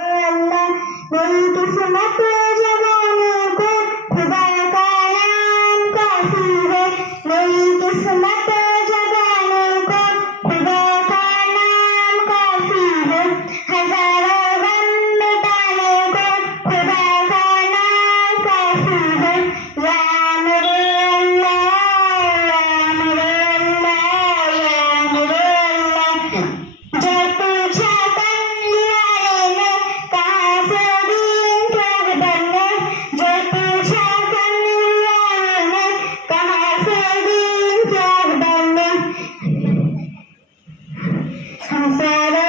अल्लाह मेरी किस्मत जगाने को खुदा का नाम काफी है। मेरी किस्मत जगाने को खुदा का नाम काफी है। हजारों गम मिटाने को खुदा का नाम काफी है। या मेरे अल्लाह, या मेरे अल्लाह, या मेरे अल्लाह। जब पूछा कन्यारे ने कहाँ से दीन क्या बदलने, जब पूछा कन्यारे ने कहाँ से दीन क्या बदलने। संसार